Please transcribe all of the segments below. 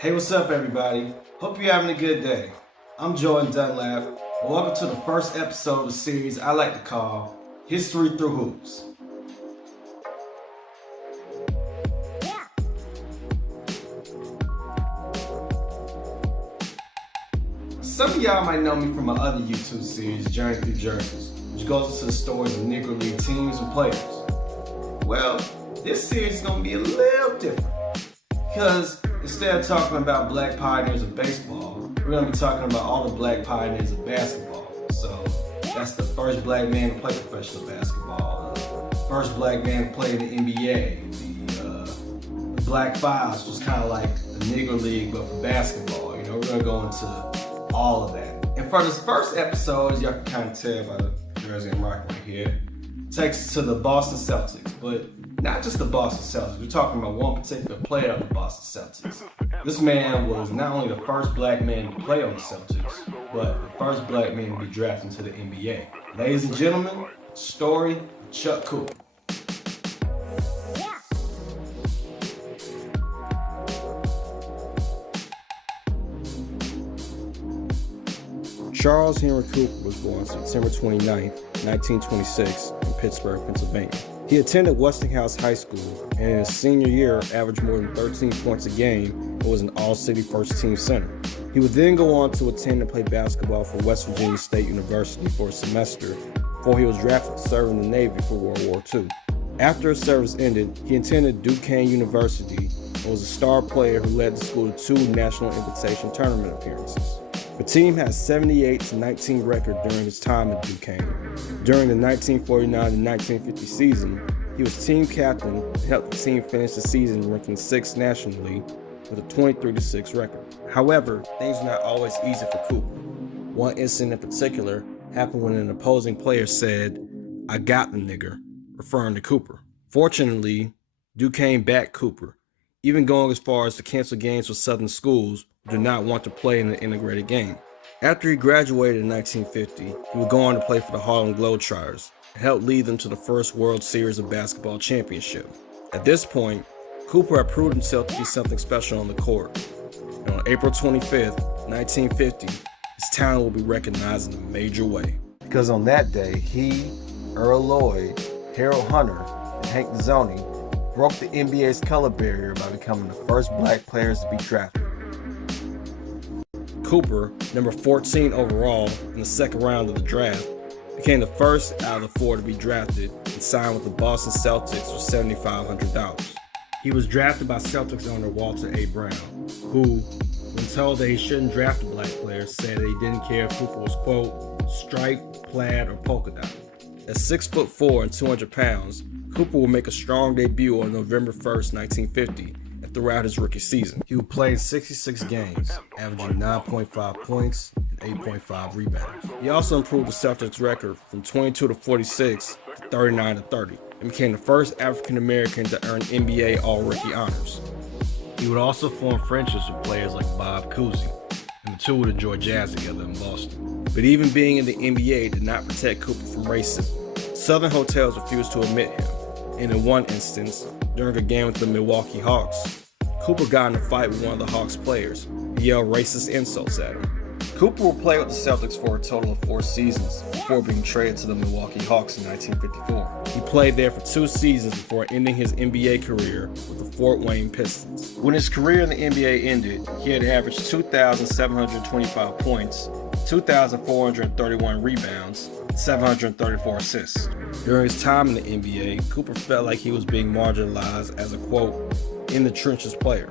Hey, what's up, everybody? Hope you're having a good day. I'm Jordan Dunlap, and welcome to the first episode of the series I like to call History Through Hoops. Some of y'all might know me from my other YouTube series, Journey Through Jerseys, which goes into the stories of Negro League teams and players. Well, this series is going to be a little different because instead of talking about black pioneers of baseball, we're going to be talking about all the black pioneers of basketball. So that's the first black man to play professional basketball, the first black man to play in the NBA, the Black Fives was kind of like the Negro League but for basketball. We're going to go into all of that. And for this first episode, as y'all can kind of tell by the jersey I'm rocking right here, takes us to the Boston Celtics, but not just the Boston Celtics. We're talking about one particular player of the Boston Celtics. This man was not only the first black man to play on the Celtics, but the first black man to be drafted into the NBA. Ladies and gentlemen, story of Chuck Cooper. Charles Henry Cooper was born September 29, 1926 in Pittsburgh, Pennsylvania. He attended Westinghouse High School and in his senior year averaged more than 13 points a game and was an all-city first-team center. He would then go on to attend and play basketball for West Virginia State University for a semester before he was drafted to serve in the Navy for World War II. After his service ended, he attended Duquesne University and was a star player who led the school to 2 National Invitation Tournament appearances. The team had a 78-19 record during his time at Duquesne. During the 1949-1950 season, he was team captain and helped the team finish the season ranking 6th nationally with a 23-6 record. However, things were not always easy for Cooper. One incident in particular happened when an opposing player said, "I got the nigger," referring to Cooper. Fortunately, Duquesne backed Cooper, even going as far as to cancel games with Southern schools who did not want to play in the integrated game. After he graduated in 1950, he would go on to play for the Harlem Globetrotters and help lead them to the first World Series of Basketball championship. At this point, Cooper had proved himself to be something special on the court. And on April 25th, 1950, his talent will be recognized in a major way. Because on that day, he, Earl Lloyd, Harold Hunter, and Hank Mazzoni broke the NBA's color barrier by becoming the first black players to be drafted. Cooper, number 14 overall in the second round of the draft, became the first out of the 4 to be drafted and signed with the Boston Celtics for $7,500. He was drafted by Celtics owner Walter A. Brown, who, when told that he shouldn't draft a black player, said that he didn't care if Cooper was, quote, striped, plaid, or polka dot. At 6'4" and 200 pounds, Cooper will make a strong debut on November 1st, 1950, and throughout his rookie season. He would play in 66 games, averaging 9.5 points and 8.5 rebounds. He also improved the Celtics record from 22-46 to 39-30, and became the first African American to earn NBA All-Rookie honors. He would also form friendships with players like Bob Cousy, and the two would enjoy jazz together in Boston. But even being in the NBA did not protect Cooper from racism. Southern hotels refused to admit him, and in one instance, during a game with the Milwaukee Hawks, Cooper got in a fight with one of the Hawks players and yelled racist insults at him. Cooper would play with the Celtics for a total of 4 seasons before being traded to the Milwaukee Hawks in 1954. He played there for 2 seasons before ending his NBA career with the Fort Wayne Pistons. When his career in the NBA ended, he had averaged 2,725 points, 2,431 rebounds, and 734 assists. During his time in the NBA, Cooper felt like he was being marginalized as a, quote, in-the-trenches player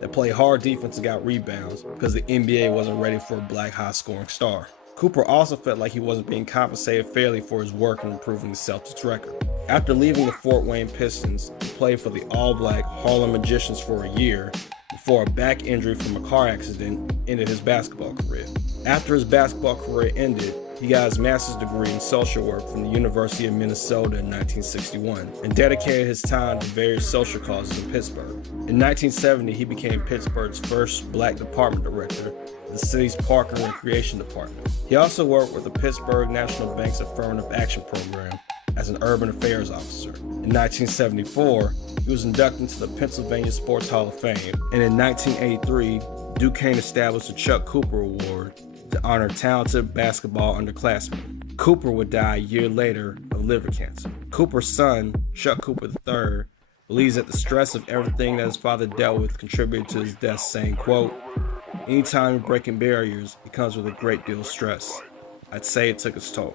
that played hard defense and got rebounds because the NBA wasn't ready for a black high-scoring star. Cooper also felt like he wasn't being compensated fairly for his work in improving the Celtics record. After leaving the Fort Wayne Pistons, he played for the all-black Harlem Magicians for a year before a back injury from a car accident ended his basketball career. After his basketball career ended, he got his master's degree in social work from the University of Minnesota in 1961 and dedicated his time to various social causes in Pittsburgh. In 1970, he became Pittsburgh's first black department director of the city's Park and Recreation Department. He also worked with the Pittsburgh National Bank's Affirmative Action Program as an urban affairs officer. In 1974, he was inducted into the Pennsylvania Sports Hall of Fame. And in 1983, Duquesne established the Chuck Cooper Award to honor talented basketball underclassmen. Cooper would die a year later of liver cancer. Cooper's son, Chuck Cooper III, believes that the stress of everything that his father dealt with contributed to his death, saying, quote, "Anytime you're breaking barriers, it comes with a great deal of stress. I'd say it took its toll."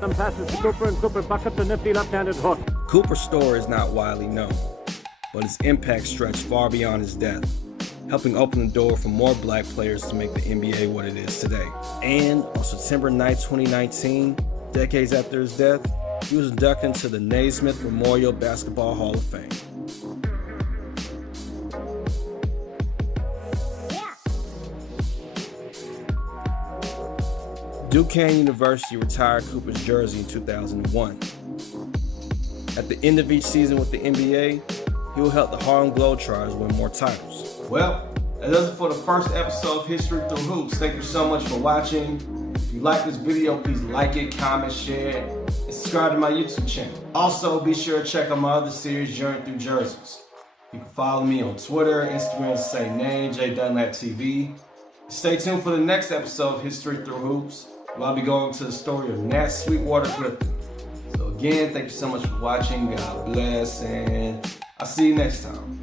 Some passes to Cooper, and Cooper buckets a nifty left-handed hook. Cooper's story is not widely known, but his impact stretched far beyond his death, helping open the door for more black players to make the NBA what it is today. And on September 9, 2019, decades after his death, he was inducted into the Naismith Memorial Basketball Hall of Fame. Duquesne University retired Cooper's jersey in 2001. At the end of each season with the NBA, he will help the Harlem Globetrotters win more titles. Well, that does it for the first episode of History Through Hoops. Thank you so much for watching. If you like this video, please like it, comment, share it, and subscribe to my YouTube channel. Also, be sure to check out my other series, Journey Through Jerseys. You can follow me on Twitter, Instagram, the same name, J Dunlap TV. Stay tuned for the next episode of History Through Hoops, where I'll be going to the story of Nat Sweetwater Griffin. So again, thank you so much for watching. God bless, and I'll see you next time.